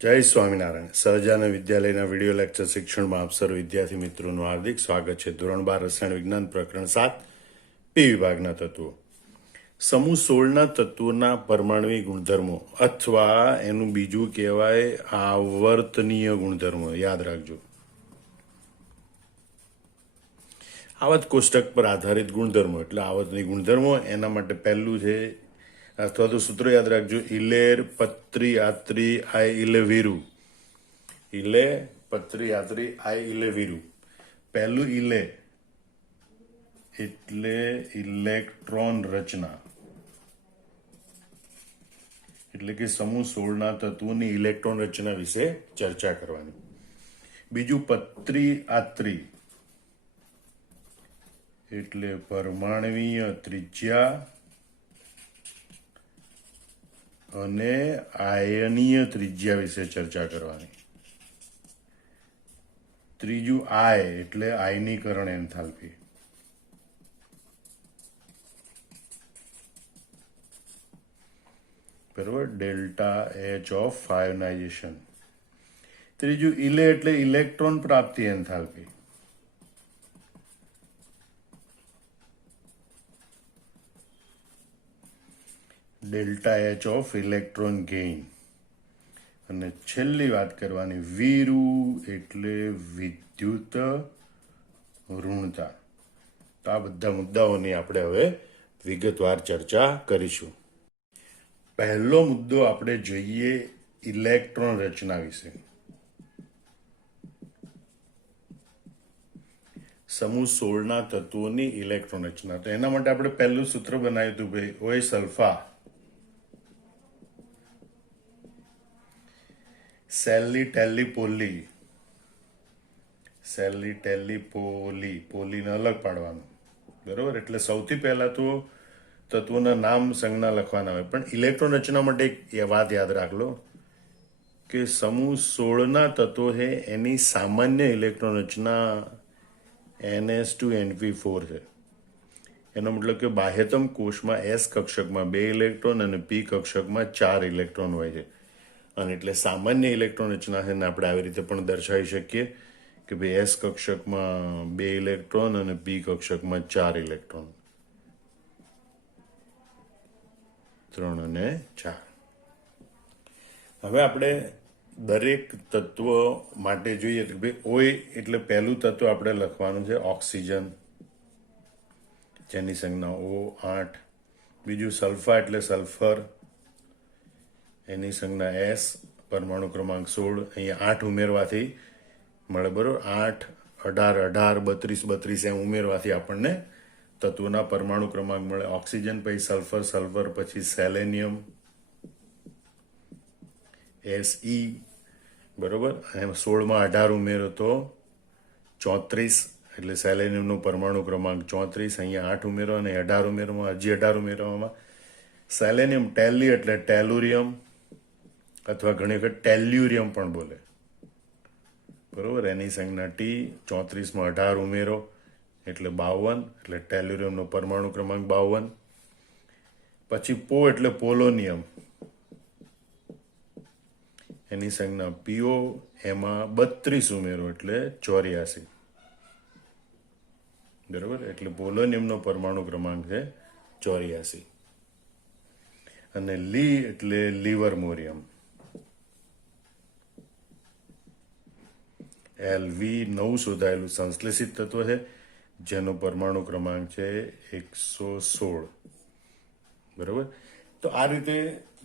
જય સ્વામિનારાયણ. સહજાનંદ વિદ્યાલયના video lecture શિક્ષણમાં આપ સર્વ વિદ્યાર્થી મિત્રોનું હાર્દિક સ્વાગત છે. ધોરણ 12 રસાયણ વિજ્ઞાન પ્રકરણ 7 પી વિભાગના તત્વો. સમૂહ 16ના તત્વોના પરમાણુય ગુણધર્મો અથવા એનું બીજું કહેવાય આવર્તનીય ગુણધર્મો. યાદ રાખજો. આવર્ત કોષ્ટક પર આધારિત ગુણધર્મો એટલે આવર્તનીય ગુણધર્મો. એના માટે પહેલું છે અથવા તો સૂત્રો યાદ રાખજો. ઇલેર પત્રી આત્રી આઈ ઇલે વીરુ. ઇલે પત્રી આત્રી આઈ ઇલે વીરુ. પહેલું ઇલે એટલે ઇલેક્ટ્રોન રચના, એટલે કે સમૂહ 16ના તત્વોની ઇલેક્ટ્રોન રચના વિશે ચર્ચા કરવાની. બીજું પત્રી આત્રી એટલે પરમાણવીય ત્રિજ્યા અને આયનીય ત્રિજ્યા વિશે ચર્ચા કરવાની. ત્રીજું આય એટલે આયનીકરણ એન્થાલ્પી. બરોબર, ડેલ્ટા એચ ઓફ આયોનાઇઝેશન. ત્રીજું ઇલે એટલે ઇલેક્ટ્રોન પ્રાપ્તિ enthalpy. Delta H of electron gain. અને છેલ્લી વાત કરવાની વીરુ એટલે વિદ્યુત ઋણતા. તો આ બધા મુદ્દાઓની આપણે હવે વિગતવાર ચર્ચા કરીશું. પહેલો મુદ્દો આપણે જોઈએ ઇલેક્ટ્રોન રચના વિશે. સમૂહ 16ના તત્વોની ઇલેક્ટ્રોન રચના. તો એના માટે આપણે પહેલું સૂત્ર બનાવ્યું હતું ભાઈ, ઓય સલ્ફા સેલી ટેલી પોલી. સેલી ટેલી પોલી, પોલીને અલગ પાડવાનું. બરોબર, એટલે સૌથી પહેલા તો તત્વોના નામ સંજ્ઞા લખવાના હોય. પણ ઇલેક્ટ્રોન રચના માટે એક વાત યાદ રાખલો કે સમૂહ 16ના તત્વો છે એની સામાન્ય ઇલેક્ટ્રોન રચના NS2NP4 છે. એનો મતલબ કે બાહ્યતમ કોષમાં S કક્ષકમાં 2 ઇલેક્ટ્રોન અને P કક્ષકમાં 4 ઇલેક્ટ્રોન હોય છે. અને એટલે સામાન્ય ઇલેક્ટ્રોન રચના છે ને આપણે આવી રીતે પણ દર્શાવી શકીએ કે ભાઈ S કક્ષકમાં 2 ઇલેક્ટ્રોન અને P કક્ષકમાં 4 ઇલેક્ટ્રોન. 3 અને 4. હવે આપણે દરેક તત્વ માટે જોઈએ કે ભાઈ ઓય એટલે પહેલું તત્વ આપણે લખવાનું છે ઓક્સિજન, જેની સંજ્ઞા O8. બીજું સલ્ફા એટલે સલ્ફર, એની સંજ્ઞા S, પરમાણુ ક્રમાંક 16. અહીંયા 8 ઉમેરવાથી મળે. બરોબર, 8, 18, 18, 32, 32 એમ ઉમેરવાથી આપણને તત્વોના પરમાણુ ક્રમાંક મળે. ઓક્સિજન પછી સલ્ફર, સલ્ફર પછી સેલેનિયમ Se. બરોબર, અને 16માં 18 ઉમેરો તો 34, એટલે સેલેનિયમનો પરમાણુ ક્રમાંક 34. અહીંયા 8 ઉમેરો અને 18 ઉમેરોમાં હજી 18 ઉમેરવામાં સેલેનિયમ. ટેલી એટલે ટેલુરિયમ અથવા ઘણી વખત ટેલ્યુરિયમ પણ બોલે. બરોબર, એની સંજ્ઞા T. 34માં 18 ઉમેરો એટલે 52, એટલે ટેલ્યુરિયમનો પરમાણુ ક્રમાંક 52. પછી પો એટલે પોલોનિયમ, એની સંજ્ઞા PO. એમાં 32 ઉમેરો એટલે 84. બરોબર, એટલે પોલોનિયમનો પરમાણુ ક્રમાંક છે 84. અને લી એટલે લિવરમોરિયમ. LV નવું શોધાયેલું સંશ્લેષિત તત્વ છે જેનો પરમાણુ ક્રમાંક છે 116. બરોબર, તો આ રીતે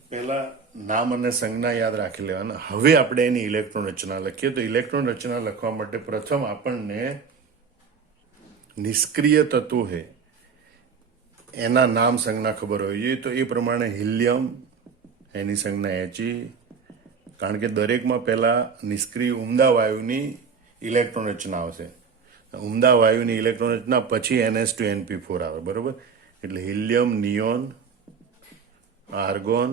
પહેલા નામ અને સંજ્ઞા યાદ રાખી લેવાના. હવે આપણે એની ઇલેક્ટ્રોન રચના લખીએ. તો ઇલેક્ટ્રોન રચના લખવા માટે પ્રથમ આપણને નિષ્ક્રિય તત્વો છે એના નામ સંજ્ઞા ખબર હોવી જોઈએ. તો એ પ્રમાણે હિલિયમ, એની સંજ્ઞા He. કારણ કે દરેકમાં પહેલા નિષ્ક્રિય ઉમદા વાયુની ઇલેક્ટ્રોન રચના આવશે. ઉમદા વાયુની ઇલેક્ટ્રોન રચના પછી NS2NP4 આવે. બરોબર, એટલે helium, neon, argon,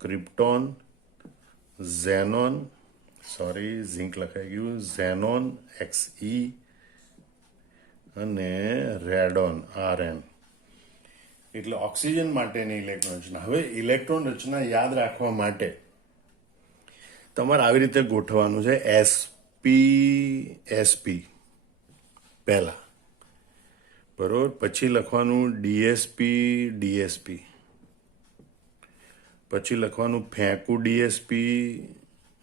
krypton, xenon, zinc લખાઈ ગયું, ઝેનોન Xe અને રેડોન Rn. એટલે ઓક્સિજન માટેની ઇલેક્ટ્રોન રચના. હવે ઇલેક્ટ્રોન રચના યાદ રાખવા માટે તમારે આવી રીતે ગોઠવવાનું છે. SP પહેલા, બરોબર. પછી લખવાનું DSP, પછી લખવાનું ફેંકું DSP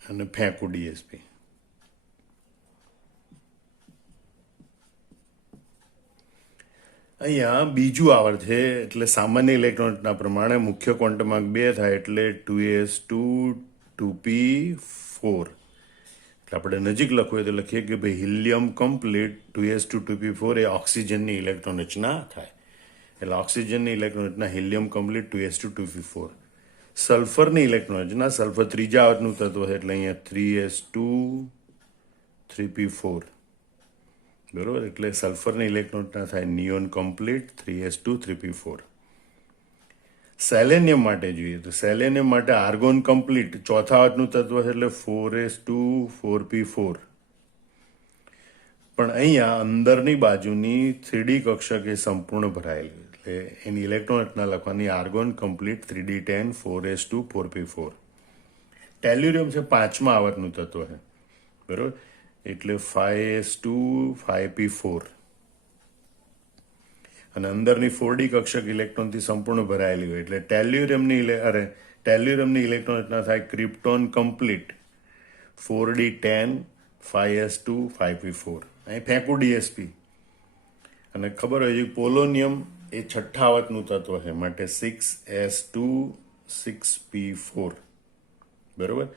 અને ફેંકું DSP. અહીંયા બીજું આવર્ત છે એટલે સામાન્ય ઇલેક્ટ્રોનના પ્રમાણે મુખ્ય ક્વોન્ટમ અંક 2 થાય એટલે 2s2 2p4. એટલે આપણે નજીક લખવું હોય તો લખીએ કે ભાઈ હિલિયમ કમ્પ્લીટ 2s2 2p4 એ ઓક્સિજનની ઇલેક્ટ્રોન રચના થાય. એટલે ઓક્સિજનની ઇલેક્ટ્રોન રચના હિલિયમ કમ્પ્લીટ 2s2 2p4. સલ્ફરની ઇલેક્ટ્રોન રચના, સલ્ફર ત્રીજા આવર્તનું તત્વ છે એટલે અહીંયા 3s2 3p4, બરોબર. એટલે સલ્ફરની ઇલેક્ટ્રોન રચના થાય neon complete 3s2 3p4. Selenium માટે જોઈએ તો સેલેનિયમ માટે આર્ગોન કમ્પ્લીટ ચોથા આવર્તનું તત્વ છે એટલે 4s2 4p4. પણ અહીંયા અંદરની બાજુની 3D કક્ષક એ સંપૂર્ણ ભરાયેલી એટલે એની ઇલેક્ટ્રોન રચના લખવાની argon complete 3d10 4s2 4p4. ટેલ્યુરિયમ છે પાંચમા આવર્તનું તત્વ છે, બરોબર. એટલે 5s2 5p4 અને અંદરની 4D કક્ષક ઇલેક્ટ્રોનથી સંપૂર્ણ ભરાયેલી હોય એટલે ટેલ્યુરિયમની ઇલેક્ટ્રોન રચના થાય krypton complete 4d10 5s2 5p4. અહીં ફેંકું DSP. અને ખબર હોય છે પોલોનિયમ એ છઠ્ઠા આવર્તનું તત્વ છે માટે 6s2 6p4, બરોબર.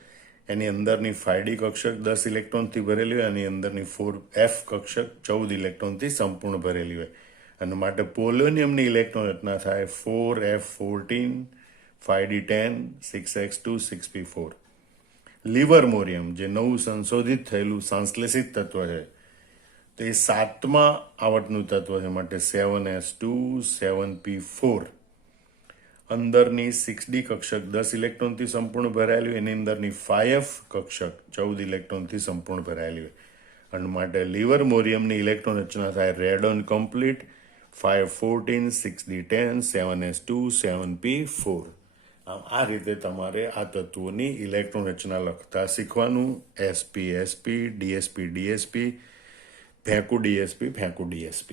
એની અંદરની 5D કક્ષક 10 ઇલેક્ટ્રોનથી ભરેલી હોય, એની અંદરની 4f કક્ષક 14 ઇલેક્ટ્રોનથી સંપૂર્ણ ભરેલી હોય અને માટે પોલોનિયમની ઇલેક્ટ્રોન રચના થાય 4f14 5d10 6x2 6p4. લિવરમોરિયમ જે નવું સંશોધિત થયેલું સંશ્લેષિત તત્વ છે તે સાતમા આવર્તનું તત્વ છે માટે 7s2 7p4. અંદરની 6D કક્ષક 10 ઇલેક્ટ્રોનથી સંપૂર્ણ ભરાયેલી હોય, એની અંદરની 5f કક્ષક 14 ઇલેક્ટ્રોનથી સંપૂર્ણ ભરાયેલી હોય અને માટે લિવરમોરિયમની ઇલેક્ટ્રોન રચના થાય radon complete 514 6d10 7s2 7p4. આમ આ રીતે તમારે આ તત્વોની ઇલેક્ટ્રોન રચના લખતા શીખવાનું. SP DSP ફેંકું DSP.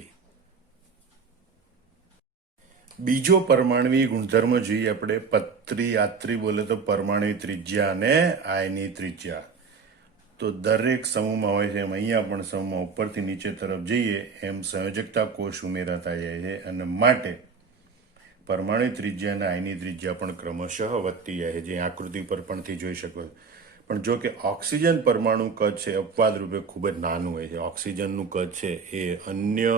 બીજો પરમાણવી ગુણધર્મ જોઈએ આપણે યાત્રી બોલે તો પરમાણવી ત્રિજ્યા અને આયની ત્રિજ્યા. તો દરેક સમૂહમાં હોય છે એમ અહીંયા પણ સમૂહમાં ઉપરથી નીચે તરફ જઈએ એમ સંયોજકતા કોષ ઉમેરાતા જાય છે અને માટે પરમાણુ ત્રિજ્યા અને આયની ત્રિજ્યા પણ ક્રમશઃ વધતી જાય છે, જે આકૃતિ પર પણથી જોઈ શકો. પણ જો કે ઓક્સિજન પરમાણુ કદ છે અપવાદ રૂપે ખૂબ જ નાનું હોય છે. ઓક્સિજનનું કદ છે એ અન્ય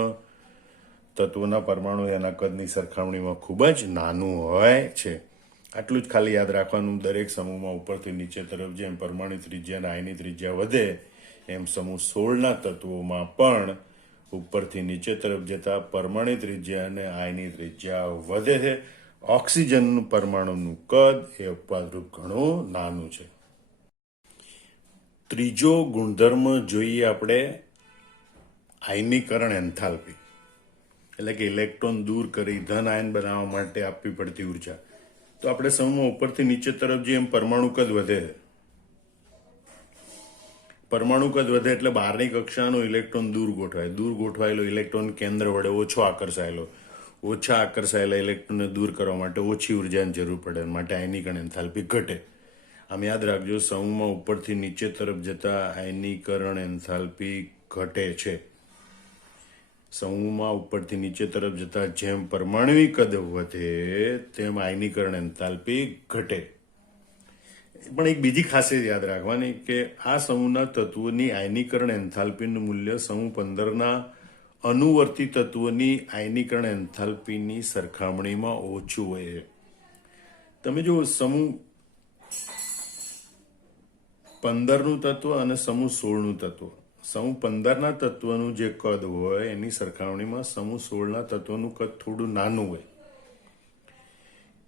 તત્વોના પરમાણુ એના કદની સરખામણીમાં ખૂબ જ નાનું હોય છે. આટલું જ ખાલી યાદ રાખવાનું. દરેક સમૂહમાં ઉપરથી નીચે તરફ જેમ પરમાણુ ત્રિજ્યા અને આયની ત્રિજ્યા વધે એમ સમૂહ 16ના તત્વોમાં પણ ઉપરથી નીચે તરફ જતા પરમાણુ ત્રિજ્યા અને આયની ત્રિજ્યા વધે છે. ઓક્સિજન પરમાણુનું કદ એ અપવાદરૂપ ઘણું નાનું છે. ત્રીજો ગુણધર્મ જોઈએ આપણે આયનીકરણ એન્થાલ્પી, એટલે કે ઇલેક્ટ્રોન દૂર કરી ધન આયન બનાવવા માટે આપવી પડતી ઉર્જા. તો આપણે સમૂહમાં ઉપરથી નીચે તરફ જઈએ એમ પરમાણુ કદ વધે છે. પરમાણુ કદ વધે એટલે બહારની કક્ષાનો ઇલેક્ટ્રોન દૂર ગોઠવાયેલો ઇલેક્ટ્રોન કેન્દ્ર વડે ઓછા આકર્ષાયેલા ઇલેક્ટ્રોનને દૂર કરવા માટે ઓછી ઉર્જાની જરૂર પડે માટે આયનીકરણ એન્થાલ્પી ઘટે. આમ યાદ રાખજો, સમૂહમાં ઉપરથી નીચે તરફ જતા આયનીકરણ એન્થાલ્પી ઘટે છે. સમૂહમાં ઉપરથી નીચે તરફ જતા જેમ પરમાણુ કદ વધે તેમ આયનીકરણ એન્થાલ્પી ઘટે. પણ એક બીજી ખાસિયત યાદ રાખવાની કે આ સમૂહના તત્વોની આયનીકરણ એન્થાલ્પીનું મૂલ્ય સમૂહ 15ના અનુવર્તી તત્વોની આયનીકરણ એન્થાલ્પીની સરખામણીમાં ઓછું હોય છે. તમે જો સમૂહ 15નું તત્વ અને સમૂહ 16નું તત્વ, સમૂહ 15ના તત્વનું જે કદ હોય એની સરખામણીમાં સમૂહ 16ના તત્વનું કદ થોડું નાનું હોય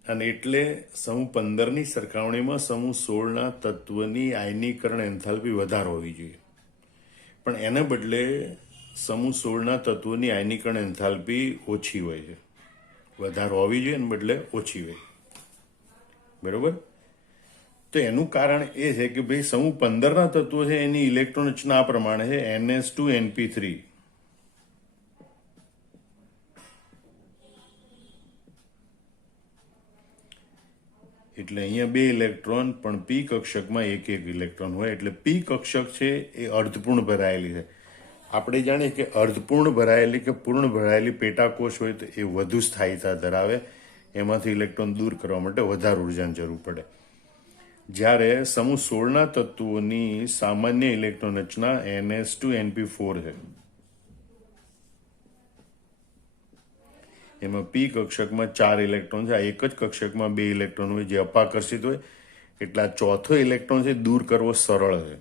અને એટલે સમૂહ 15ની સરખામણીમાં સમૂહ 16ના તત્વની આયનીકરણ એન્થાલ્પી વધારે હોવી જોઈએ. પણ એને બદલે સમૂહ 16ના તત્વોની આયનીકરણ એન્થાલ્પી ઓછી હોય છે. વધારે હોવી જોઈએ અને બદલે ઓછી હોય, બરોબર. તો એનું કારણ એ છે કે ભાઈ સમૂહ 15ના તત્વો છે એની ઇલેક્ટ્રોન રચના આ પ્રમાણે છે NH2NP3. એટલે અહીંયા 2 ઇલેક્ટ્રોન પણ પી કક્ષકમાં એક ઇલેક્ટ્રોન હોય, એટલે પી કક્ષક છે એ અર્ધપૂર્ણ ભરાયેલી છે. આપણે જાણીએ કે અર્ધપૂર્ણ ભરાયેલી કે પૂર્ણ ભરાયેલી પેટાકોષ હોય તો એ વધુ સ્થાયીતા ધરાવે, એમાંથી ઇલેક્ટ્રોન દૂર કરવા માટે વધારે ઉર્જાની જરૂર પડે. જ્યારે સમૂહ 16ના તત્વોની સામાન્ય ઇલેક્ટ્રોન રચના NH2NP4 છે. એમાં પી કક્ષકમાં 4 ઇલેક્ટ્રોન છે. આ એક જ કક્ષકમાં 2 ઇલેક્ટ્રોન હોય જે અપાકર્ષિત હોય, એટલે આ ચોથો ઇલેક્ટ્રોન છે દૂર કરવો સરળ છે,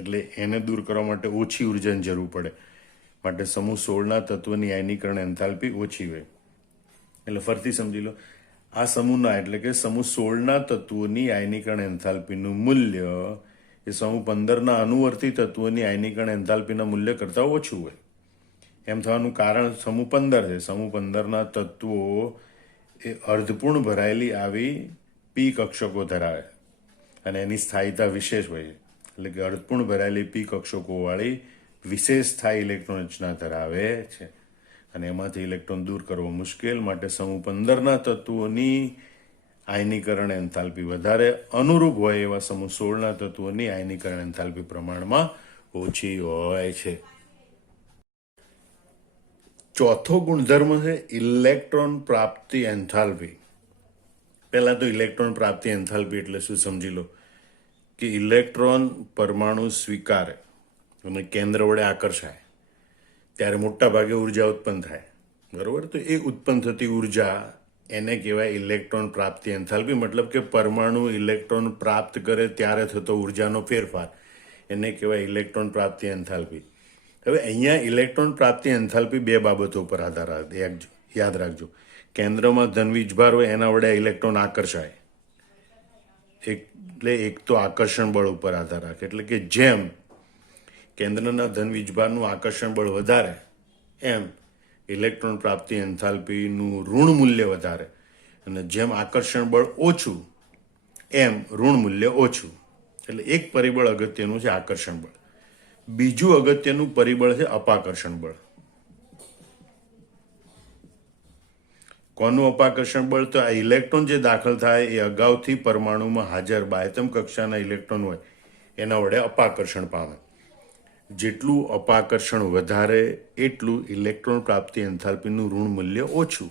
એટલે એને દૂર કરવા માટે ઓછી ઉર્જાની જરૂર પડે. માટે સમૂહ 16ના તત્વની આયનીકરણ એન્થાલ્પી ઓછી હોય. એટલે ફરીથી સમજી લો, આ સમૂહના એટલે કે સમૂહ 16ના તત્વોની આયનીકરણ એન્થાલ્પીનું મૂલ્ય એ સમૂહ 15ના અનુવર્તી તત્વોની આયનીકરણ એન્થાલ્પીના મૂલ્ય કરતાં ઓછું હોય. એમ થવાનું કારણ સમૂહ 15 છે. સમૂહ 15ના તત્વો એ અર્ધપૂર્ણ ભરાયેલી આવી પી કક્ષકો ધરાવે અને એની સ્થાયીતા વિશેષ હોય છે. એટલે કે અર્ધપૂર્ણ ભરાયેલી પી કક્ષકોવાળી વિશેષ સ્થાયી ઇલેક્ટ્રોન રચના ધરાવે છે અને એમાંથી ઇલેક્ટ્રોન દૂર કરવો મુશ્કેલ. માટે સમૂહ 15ના તત્વોની આયનીકરણ એન્થાલ્પી વધારે અનુરૂપ હોય એવા સમૂહ 16ના તત્વોની આયનીકરણ એન્થાલ્પી પ્રમાણમાં ઓછી હોય છે. ચોથો ગુણધર્મ છે ઇલેક્ટ્રોન પ્રાપ્તિ એન્થાલ્પી. પહેલા તો ઇલેક્ટ્રોન પ્રાપ્તિ એન્થાલ્પી એટલે શું સમજી લો કે ઇલેક્ટ્રોન પરમાણુ સ્વીકારે અને કેન્દ્ર વડે આકર્ષાય ત્યારે મોટા ભાગે ઉર્જા ઉત્પન્ન થાય, બરોબર? તો એ ઉત્પન્ન થતી ઉર્જા એને કહેવાય ઇલેક્ટ્રોન પ્રાપ્તિ એન્થાલ્પી. મતલબ કે પરમાણુ ઇલેક્ટ્રોન પ્રાપ્ત કરે ત્યારે થતો ઉર્જાનો ફેરફાર એને કહેવાય ઇલેક્ટ્રોન પ્રાપ્તિ એન્થાલ્પી. હવે અહીંયા ઇલેક્ટ્રોન પ્રાપ્તિ એન્થાલ્પી 2 બાબતો પર આધાર રાખે, યાદ રાખજો. કેન્દ્રમાં ધન વીજભાર હોય એના વડે ઇલેક્ટ્રોન આકર્ષાય, એટલે એક તો આકર્ષણ બળ ઉપર આધાર રાખે. એટલે કે જેમ કેન્દ્રના ધન વીજભારનું આકર્ષણ બળ વધારે એમ ઇલેક્ટ્રોન પ્રાપ્તિ એન્થાલ્પીનું ઋણ મૂલ્ય વધારે, અને જેમ આકર્ષણ બળ ઓછું એમ ઋણ મૂલ્ય ઓછું. એટલે એક પરિબળ અગત્યનું છે આકર્ષણ બળ. બીજું અગત્યનું પરિબળ છે અપાકર્ષણ બળ. કોનું અપાકર્ષણ બળ? તો આ ઇલેક્ટ્રોન જે દાખલ થાય એ અગાઉથી પરમાણુમાં હાજર બાહ્યતમ કક્ષાના ઇલેક્ટ્રોન હોય એના વડે અપાકર્ષણ પામે. જેટલું અપાકર્ષણ વધારે એટલું ઇલેક્ટ્રોન પ્રાપ્તિ એન્થાલ્પીનું ઋણ મૂલ્ય ઓછું.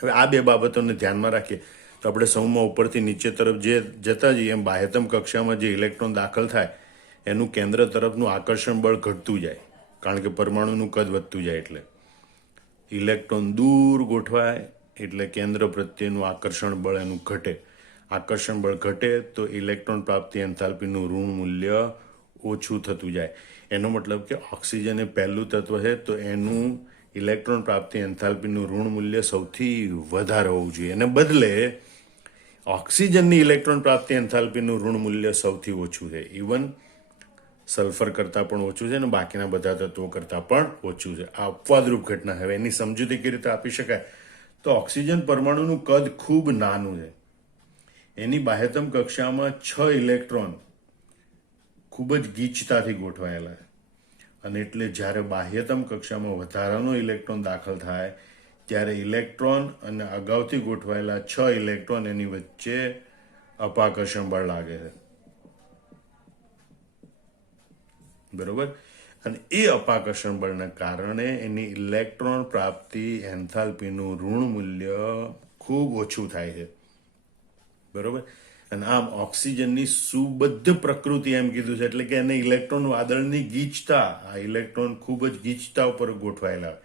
હવે આ 2 બાબતોને ધ્યાનમાં રાખીએ તો આપણે સમૂહમાં ઉપરથી નીચે તરફ જે જતા જઈએ એમ બાહ્યતમ કક્ષામાં જે ઇલેક્ટ્રોન દાખલ થાય એનું કેન્દ્ર તરફનું આકર્ષણ બળ ઘટતું જાય, કારણ કે પરમાણુનું કદ વધતું જાય. એટલે ઇલેક્ટ્રોન દૂર ગોઠવાય એટલે કેન્દ્ર પ્રત્યેનું આકર્ષણ બળ એનું ઘટે. આકર્ષણ બળ ઘટે તો ઇલેક્ટ્રોન પ્રાપ્તિ એન્થાલ્પીનું ઋણ મૂલ્ય ઓછું થતું જાય. એનો મતલબ કે ઓક્સિજન એ પહેલું તત્વ છે તો એનું ઇલેક્ટ્રોન પ્રાપ્તિ એન્થાલ્પીનું ઋણ મૂલ્ય સૌથી વધારે હોવું જોઈએ. એને બદલે ઓક્સિજનની ઇલેક્ટ્રોન પ્રાપ્તિ એન્થાલ્પીનું ઋણ મૂલ્ય સૌથી ઓછું છે. ઇવન સલ્ફર કરતાં પણ ઓછું છે અને બાકીના બધા તત્વો કરતાં પણ ઓછું છે. આ અપવાદરૂપ ઘટના. હવે એની સમજૂતી કેવી રીતે આપી શકાય? તો ઓક્સિજન પરમાણુનું કદ ખૂબ નાનું છે. એની બાહ્યતમ કક્ષામાં 6 ઇલેક્ટ્રોન ખૂબ જ ગીચતાથી ગોઠવાયેલા છે, અને એટલે જ્યારે બાહ્યતમ કક્ષામાં વધારાનો ઇલેક્ટ્રોન દાખલ થાય ત્યારે ઇલેક્ટ્રોન અને અગાઉથી ગોઠવાયેલા 6 ઇલેક્ટ્રોન એની વચ્ચે અપાકર્ષણ બળ લાગે છે, બરોબર? અને એ અપાકર્ષણ બળના કારણે એની ઇલેક્ટ્રોન પ્રાપ્તિ એન્થાલ્પીનું ઋણ મૂલ્ય ખૂબ ઓછું થાય છે, બરોબર? અને આમ ઓક્સિજનની સુબદ્ધ પ્રકૃતિ એમ કીધું છે, એટલે કે એને ઇલેક્ટ્રોન વાદળની ગીચતા, આ ઇલેક્ટ્રોન ખૂબ જ ગીચતા ઉપર ગોઠવાયેલા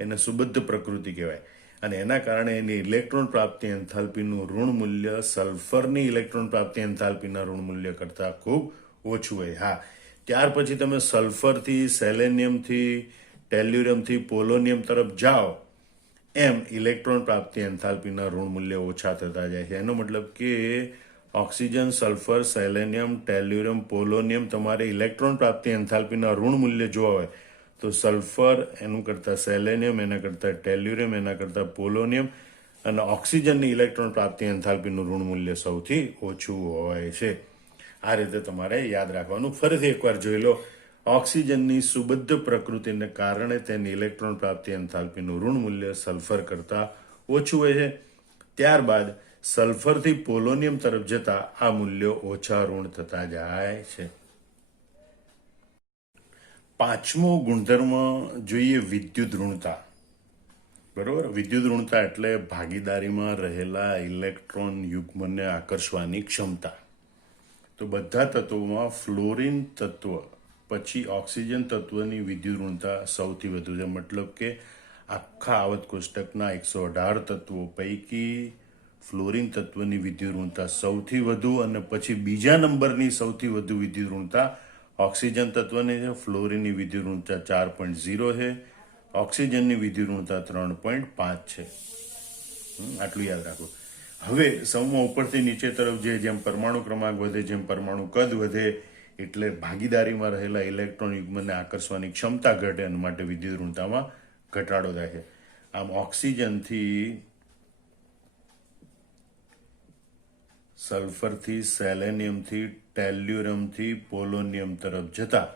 એને સુબદ્ધ પ્રકૃતિ કહેવાય. અને એના કારણે એની ઇલેક્ટ્રોન પ્રાપ્તિ એન્થાલ્પીનું ઋણ મૂલ્ય સલ્ફરની ઇલેક્ટ્રોન પ્રાપ્તિ એન્થાલ્પીના ઋણ મૂલ્ય કરતાં ખૂબ ઓછું હોય. હા, ત્યાર પછી તમે સલ્ફરથી, સેલેનિયમથી, ટેલ્યુરિયમથી પોલોનિયમ તરફ જાઓ એમ ઇલેક્ટ્રોન પ્રાપ્તિ એન્થાલ્પીના ઋણ મૂલ્ય ઓછા થતા જાય છે. એનો મતલબ કે ઓક્સિજન, સલ્ફર, સેલેનિયમ, ટેલ્યુરિયમ, પોલોનિયમ તમારે ઇલેક્ટ્રોન પ્રાપ્તિ એન્થાલ્પીના ઋણ મૂલ્ય જોવા હોય તો સલ્ફર એનું કરતાં સેલેનિયમ, એના કરતાં ટેલ્યુરિયમ, એના કરતાં પોલોનિયમ અને ઓક્સિજનની ઇલેક્ટ્રોન પ્રાપ્તિ એન્થાલ્પીનું ઋણ મૂલ્ય સૌથી ઓછું હોય છે. આ રીતે તમારે યાદ રાખવાનું. ફરીથી એકવાર જોઈ લો. ઓક્સિજનની સુબદ્ધ પ્રકૃતિને કારણે તેની ઇલેક્ટ્રોન પ્રાપ્તિ એન્થાલ્પીનું ઋણ મૂલ્ય સલ્ફર કરતાં ઓછું હોય છે. ત્યારબાદ સલ્ફરથી પોલોનિયમ તરફ જતા આ મૂલ્યો ઓછા ઋણ થતા જાય છે. પાંચમો ગુણધર્મ જોઈએ વિદ્યુત ઋણતા. બરોબર. વિદ્યુત ઋણતા એટલે ભાગીદારીમાં રહેલા ઇલેક્ટ્રોન યુગ્મને આકર્ષવાની ક્ષમતા. તો બધા તત્વોમાં ફ્લોરિન તત્વ પછી ઓક્સિજન તત્વની વિદ્યુત ઋણતા સૌથી વધુ છે. મતલબ કે આખા આવત કોષ્ટકના 118 તત્વો પૈકી ફ્લોરિન તત્વની વિદ્યુત ઋણતા સૌથી વધુ અને પછી બીજા નંબરની સૌથી વધુ વિદ્યુત ઋણતા ઓક્સિજન તત્વની છે. ફ્લોરિનની વિદ્યુત ઋણતા 4.0 છે. ઓક્સિજનની વિદ્યુત ઋણતા 3.5 છે. આટલું યાદ રાખો. હવે સમૂહ ઉપરથી નીચે તરફ જેમ પરમાણુ ક્રમાંક વધે, જેમ પરમાણુ કદ વધે એટલે ભાગીદારીમાં રહેલા ઇલેક્ટ્રોન યુગ્મને આકર્ષવાની ક્ષમતા ઘટે અને માટે વિદ્યુત ઋણતામાં ઘટાડો થાય છે. આમ ઓક્સિજનથી સલ્ફરથી સેલેનિયમથી ટેલ્યુરમથી પોલોનિયમ તરફ જતા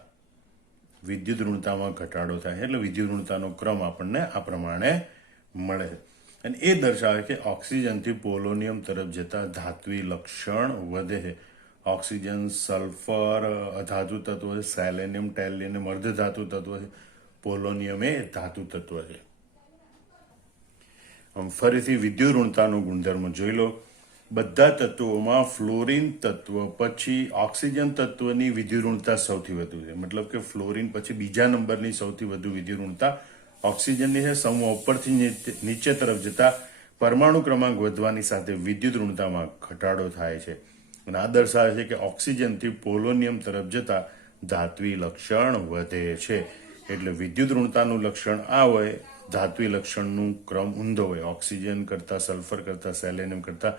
વિદ્યુત ઋણતામાં ઘટાડો થાય છે. એટલે વિદ્યુત ઋણતાનો ક્રમ આપણને આ પ્રમાણે મળે છે. અને એ દર્શાવે કે ઓક્સિજનથી પોલોનિયમ તરફ જતા ધાત્વી લક્ષણ વધે છે. ઓક્સિજન, સલ્ફર અધાતુ તત્વ છે, સેલેનિયમ ટેલિયમ અર્ધધાતુ તત્વ છે, પોલોનિયમ એ ધાતુ તત્વ છે. ફરીથી વિદ્યુત ઋણતાનો ગુણધર્મ જોઈ લો. બધા તત્વોમાં ફ્લોરિન તત્વ પછી ઓક્સિજન તત્વની વિદ્યુત ઋણતા સૌથી વધુ છે. મતલબ કે ફ્લોરિન પછી બીજા નંબરની સૌથી વધુ વિદ્યુત ઋણતા ઓક્સિજનની છે. સમૂહ ઉપરથી નીચે તરફ જતા પરમાણુ ક્રમાંક વધવાની સાથે વિદ્યુત ઋણતામાં ઘટાડો થાય છે. અને આ દર્શાવે છે કે ઓક્સિજનથી પોલોનિયમ તરફ જતા ધાત્વી લક્ષણ વધે છે. એટલે વિદ્યુત ઋણતાનું લક્ષણ આ હોય, ધાત્વી લક્ષણનું ક્રમ ઊંધો હોય. ઓક્સિજન કરતા, સલ્ફર કરતા, સેલેનિયમ કરતા,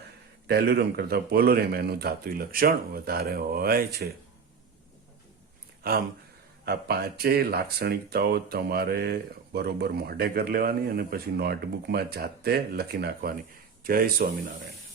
ટેલ્યુરમ કરતા પોલોનિયમ એનું ધાત્વી લક્ષણ વધારે હોય છે. આમ આ પાંચેય લાક્ષણિકતાઓ તમારે બરોબર મોઢે કરી લેવાની અને પછી નોટબુકમાં જાતે લખી નાખવાની. જય સ્વામિનારાયણ.